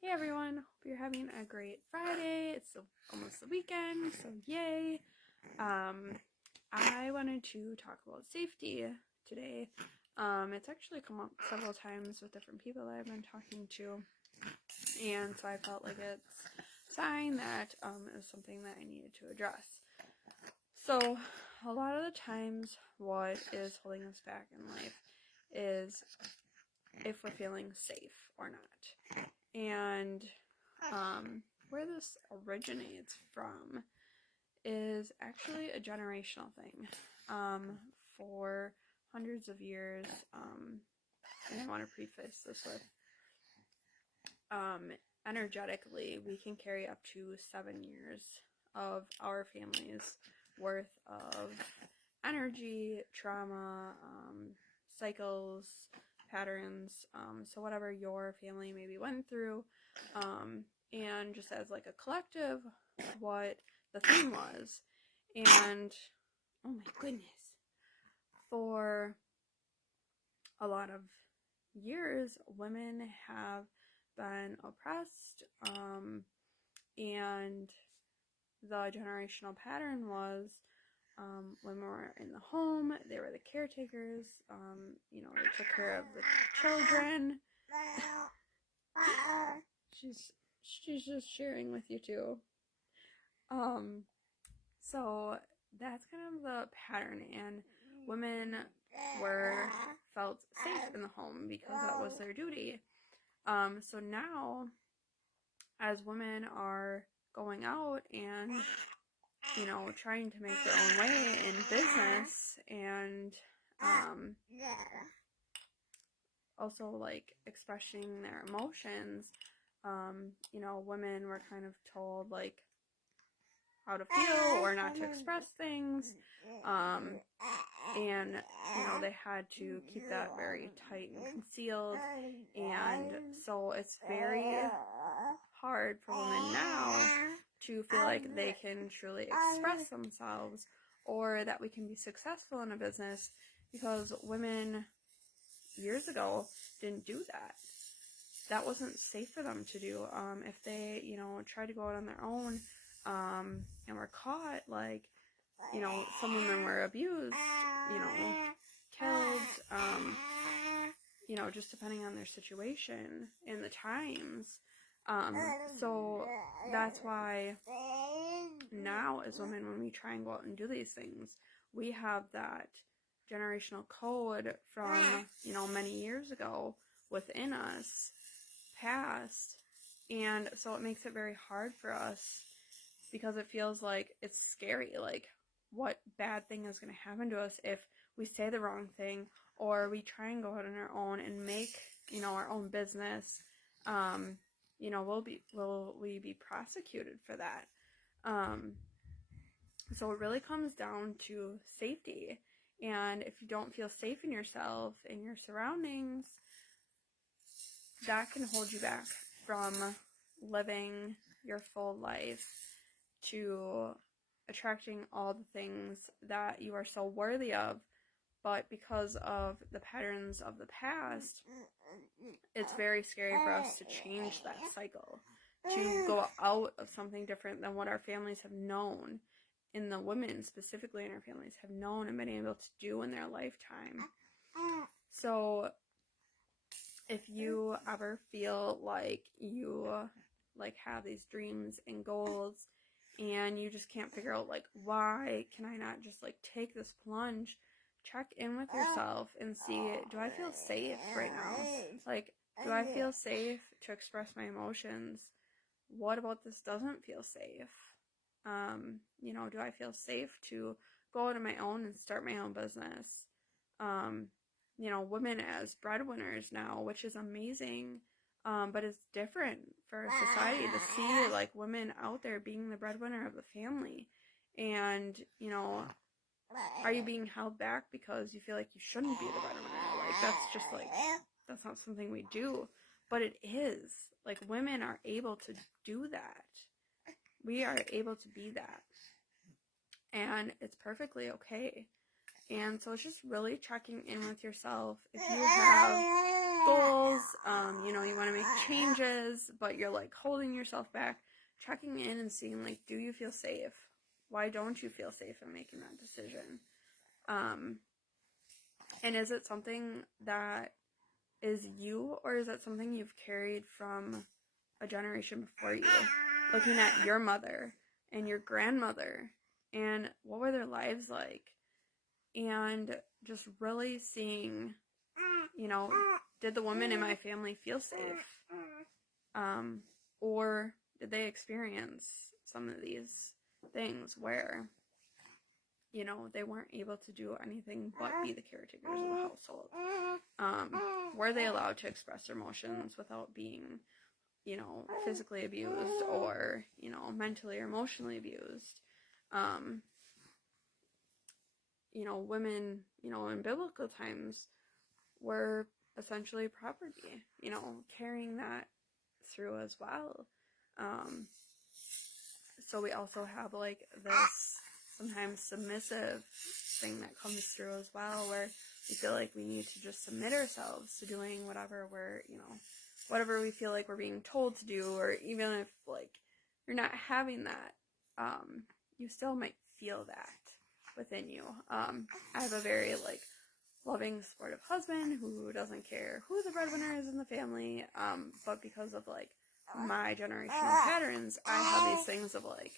Hey everyone, hope you're having a great Friday. It's almost the weekend, so yay. I wanted to talk about safety today. It's actually come up several times with different people that I've been talking to, and so I felt like it's a sign that it was something that I needed to address. So, a lot of the times, what is holding us back in life is if we're feeling safe or not. And where this originates from is actually a generational thing. For hundreds of years, and I want to preface this with energetically, we can carry up to 7 years of our family's worth of energy, trauma, cycles, patterns, so whatever your family maybe went through, and just as like a collective, what the theme was. And oh my goodness, for a lot of years, women have been oppressed, and the generational pattern was women were in the home, they were the caretakers, they took care of the children. She's just sharing with you too. So that's kind of the pattern, and women were felt safe in the home because that was their duty. So now, as women are going out and trying to make their own way in business, and also like expressing their emotions, women were kind of told like how to feel or not to express things, and they had to keep that very tight and concealed, and so it's very hard for women now to feel like they can truly express themselves or that we can be successful in a business, because women years ago didn't do that. That wasn't safe for them to do. If they, tried to go out on their own, and were caught, like, some women were abused, killed, just depending on their situation and the times. So that's why now as women, when we try and go out and do these things, we have that generational code from, many years ago within us, past, and so it makes it very hard for us because it feels like it's scary, like what bad thing is going to happen to us if we say the wrong thing or we try and go out on our own and make, our own business. Will we be prosecuted for that? So it really comes down to safety. And if you don't feel safe in yourself, in your surroundings, that can hold you back from living your full life, to attracting all the things that you are so worthy of. But because of the patterns of the past, it's very scary for us to change that cycle, to go out of something different than what our families have known, and the women specifically in our families have known and been able to do in their lifetime. So if you ever feel like you have these dreams and goals and you just can't figure out why can I not just take this plunge, check in with yourself and see, do I feel safe right now? Do I feel safe to express my emotions? What about this doesn't feel safe? Do I feel safe to go out on my own and start my own business? Women as breadwinners now, which is amazing, but it's different for society to see women out there being the breadwinner of the family. And, are you being held back because you feel like you shouldn't be the breadwinner? That's just that's not something we do, but it is. Women are able to do that. We are able to be that. And it's perfectly okay. And so it's just really checking in with yourself. If you have goals, you know, you want to make changes, but you're like holding yourself back, checking in and seeing like, do you feel safe? Why don't you feel safe in making that decision? And is it something that is you, or is it something you've carried from a generation before you? Looking at your mother and your grandmother, and what were their lives like? And just really seeing, you know, did the women in my family feel safe? Or did they experience some of these things where, you know, they weren't able to do anything but be the caretakers of the household? Were they allowed to express their emotions without being, you know, physically abused or, you know, mentally or emotionally abused? You know, women, you know, in biblical times were essentially property, you know, carrying that through as well. So we also have like this sometimes submissive thing that comes through as well, where we feel like we need to just submit ourselves to doing whatever we're, you know, whatever we feel like we're being told to do, or even if like you're not having that, you still might feel that within you. I have a very like loving, supportive husband who doesn't care who the breadwinner is in the family, but because of like my generational patterns, I have these things of like,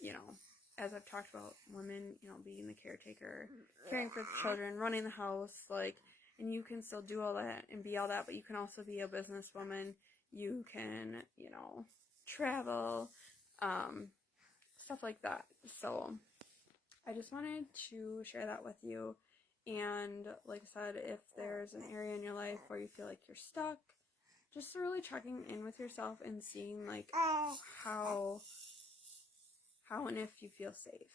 you know, as I've talked about, women, you know, being the caretaker, caring for the children, running the house, like, and you can still do all that and be all that, but you can also be a businesswoman. You can, you know, travel, stuff like that. So I just wanted to share that with you. And like I said, if there's an area in your life where you feel like you're stuck, just really checking in with yourself and seeing like how and if you feel safe.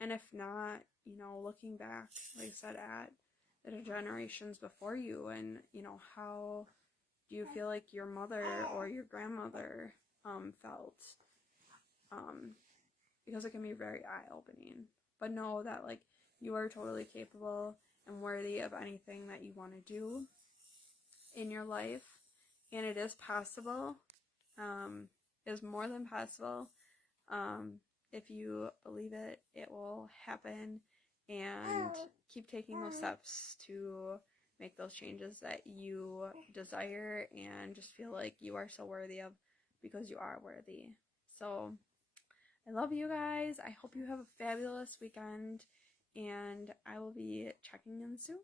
And if not, you know, looking back, like I said, at the generations before you, and, you know, how do you feel like your mother or your grandmother felt? Because it can be very eye-opening. But know that, like, you are totally capable and worthy of anything that you want to do in your life. And it is possible. It is more than possible. If you believe it, it will happen. And keep taking those steps to make those changes that you desire and just feel like you are so worthy of, because you are worthy. So I love you guys. I hope you have a fabulous weekend, and I will be checking in soon.